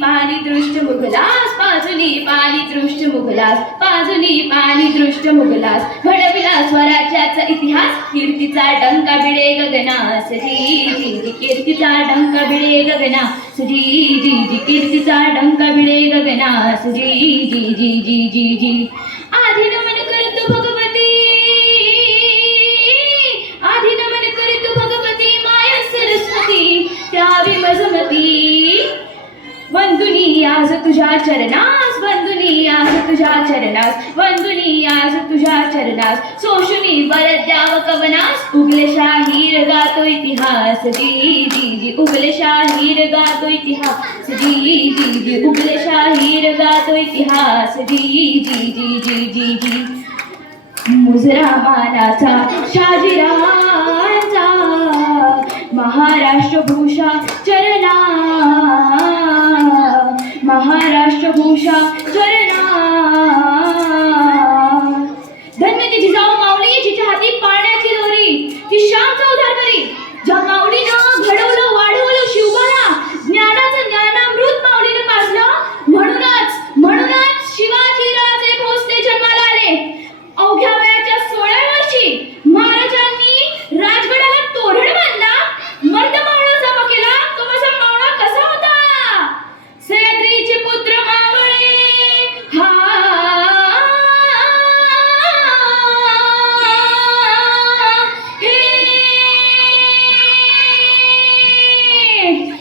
पाणी दृष्ट मुघलास, पाजुनी पाणी दृष्ट मुघलास, पाजुनी पाणी दृष्ट मुघलास. घडविला स्वराज्याचा इतिहास, कीर्तीचा डंका भिडे गगनास. जी जी जी कीर्तीचा डंका भिडे गगनास. जी जी जी कीर्तीचा डंका भिडे गगनास. जी जी जी जी जी जी. आधी नमन करतो भगवती, आधी नमन करतो भगवती माया सरस्वती त्यावी मजमती. वंदुनी आज तुझ्या चरणास, वंदुनी आज तुझ्या चरणास, वंदुनी आज तुझ्या चरणास. सोशुनी वरद द्याव कवनास, उगले शाहीर गातो इतिहास. जी जी जी उगले शाहीर गातो इतिहास. जी जी जी उगले शाहीर गातो इतिहास. जी जी जी जी जी जी. मुजरा मानाचा शहाजीराजा, महाराष्ट्र भूषा चरणा, महाराष्ट्र भूषा चरणा. धन्य ती जिजाऊ माऊली, जिच्या हाती पाण्याची दोरी, ती श्यामचा उद्धार करी. ज्या माऊलीनं घडवलं वाढवलं शिवबाला, ज्ञानाचं ज्ञानामृत माऊलीने पाजलं. म्हणूनच शिवाजी राजे भोसले जन्माला आले. अवघ्या वयाच्या 16व्या वर्षी महाराजांनी राजगडाला तोरण बांधला. मर्द मावळा जमा केला. तो माझा मावळा कसा होता? सह्याद्रीचे पुत्र मावळे. हा हे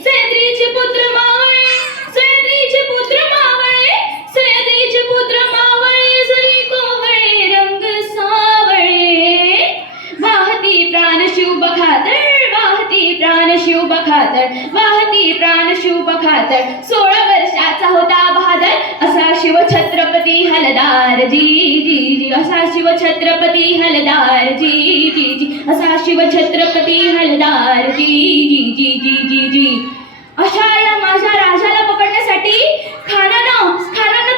सह्याद्रीचे पुत्र मावळे, सह्याद्रीचे पुत्र मावळे, सह्याद्रीचे पुत्र मावळे. जरी कोवळे रंग सावळे, वाहती प्राण शिव बखातर, वाहती प्राण शिव बखातर, वाहती प्राण शिव बखातर. 16 वर्षाचा होता बहादर, असा शिव छत्रपती हलदार. जी जी जी असा शिव छत्रपती हलदार. जी जी जी असा शिव छत्रपती हलदार. जी जी जी जी जी जी. अशा या माझ्या राजाला पकडण्यासाठी खानानं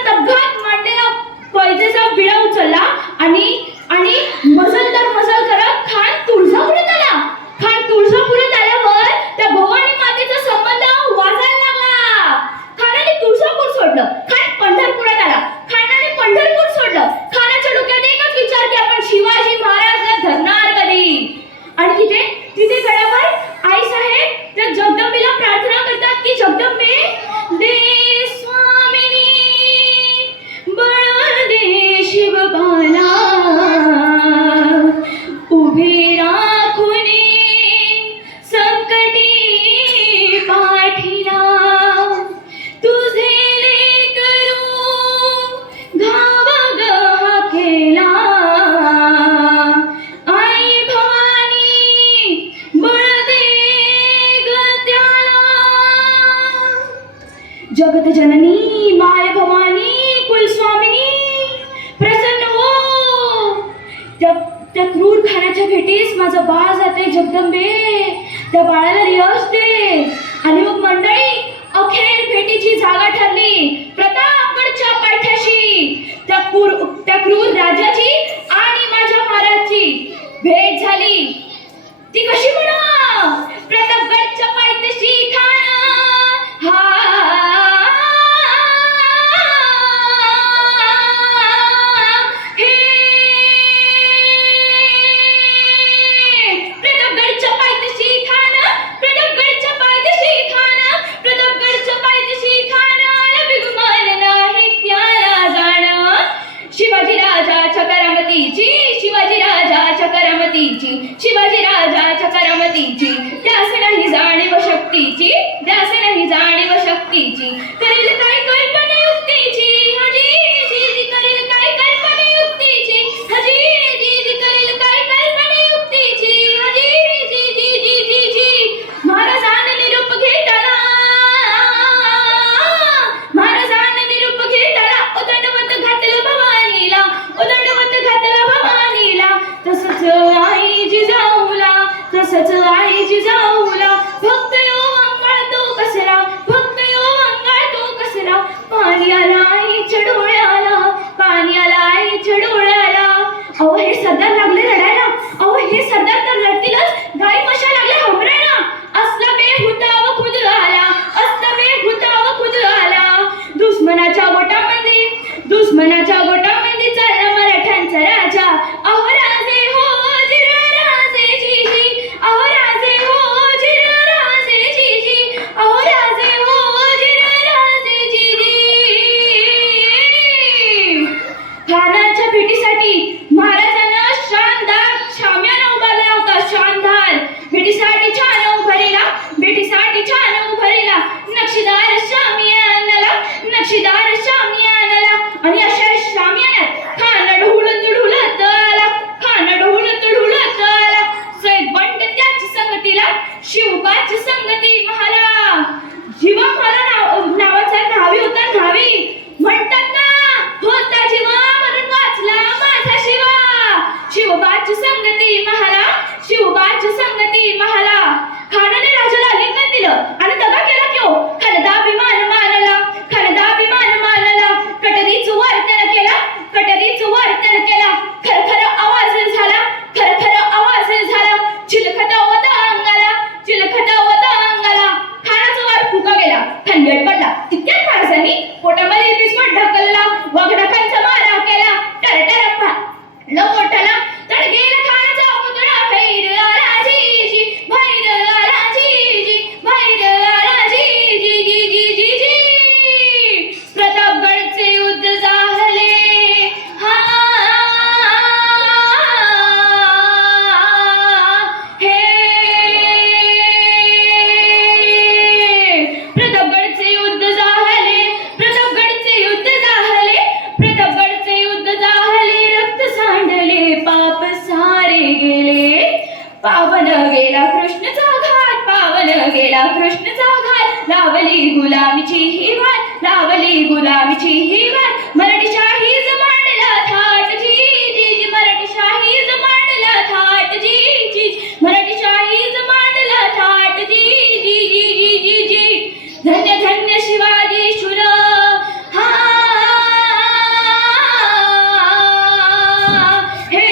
तबघात मांडलेला पैजेचा विळा उचलला आणि मजल दर मजल करत खान तुळजापुरात आला. खान तुळजापुरात आल्यावर त्या भवानी मातेचा संबंध वाजायला लागला. खानाने तुळजापूर सोडलं, खान पंढरपुरात आला. खानाने पंढरपूर सोडलं. खानाच्या डोक्यात एकच विचार की आपण शिवाजी महाराजला धरणार कधी. आणि तिथे गडावर आई साहेब त्या जगदंबेला प्रार्थना करतात की जगदंबे दे स्वामिनी, बळ दे शिवबाला, उभे राखुनी संकटी पाठीला. तुझे लेकरू धाव ग केला, आई भवानी बळ दे ग त्याला. जगत जननी माय भवानी कुलस्वामिनी प्रसन्न हो. त्या क्रूर खानाच्या भेटीस माझं बाळ जाते जगदंबे, त्या बाळाला यश दे. आणि मग मंडळी अखेर भेटीची जागा ठरली प्रतापगडच्या पायथ्याशी. त्या क्रूर राजाची आणि माझ्या महाराजची भेट झाली. ती कशी म्हणा? प्रतापगडच्या पायथ्याशी खान शिवाजी राजाच्या करामतीची, त्यास नाही जाणीव शक्तीची, त्यास नाही जाणीव शक्तीची. करेल काय कल्पना युक्तीची, हजी जी जी करेल काय कल्पना युक्तीची, हजी जी जी करेल काय कल्पना युक्तीची, हजी जी जी जी जी जी. महाराजांनी निरूप घेतला, महाराजांनी निरूप घेतला. उदंडवत घातलं भवानीला, उदंडवत घातलं भवानीला. तसंच आई जिजाऊला, तसंच आई जिजाऊला. भक्त यो अंगाळ तो कसला, भक्त यो अंगाळ तो कसला. पाणी आला आईच्या डोळ्याला, पाणी आला आईच्या डोळ्याला. अहो हे सरदार लागले रडायला, अहो हे सरदार तर रडतीलच. गाई मशा लागल्या हमरायला. असला बेहुता व खुद आला, असला बेहुता व खुद आला. पावन गेला कृष्णचा घाट, पावन गेला कृष्णचा घाट, लावली गुलामीची ही वाट, लावली गुलामीची ही वाट, मराठी शाहीज मांडला थाट जी जी जी, मराठी शाहीज मांडला थाट जी जी, मराठी शाहीज मांडला थाट जी जी जी जी जी जी. धन्य धन्य शिवाजी शूर हा हे,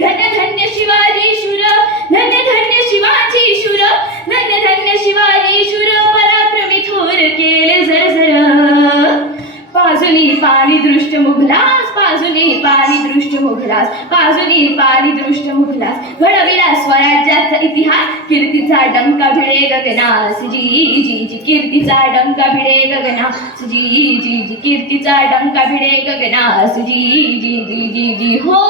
धन्य धन्य शिवाजी शूर, धन्य धन्य शिवाजी शूर, धन्य धन्य शिवाजी शूर, पराक्रमी थोर केले जर पाजुनी पाणी दृष्ट मुघलास, पाजुनी पाणी दृष्ट मुघलास, पाजुनी पाणी दृष्ट मुघलास, घडविला स्वराज्याचा इतिहास, कीर्तीचा डंका भिडे गगनास जी जी जी, कीर्तीचा डंका भिडे गगनास जी जी जी, कीर्तीचा डंका भिडे गगनास जी जी जी जी जी. हो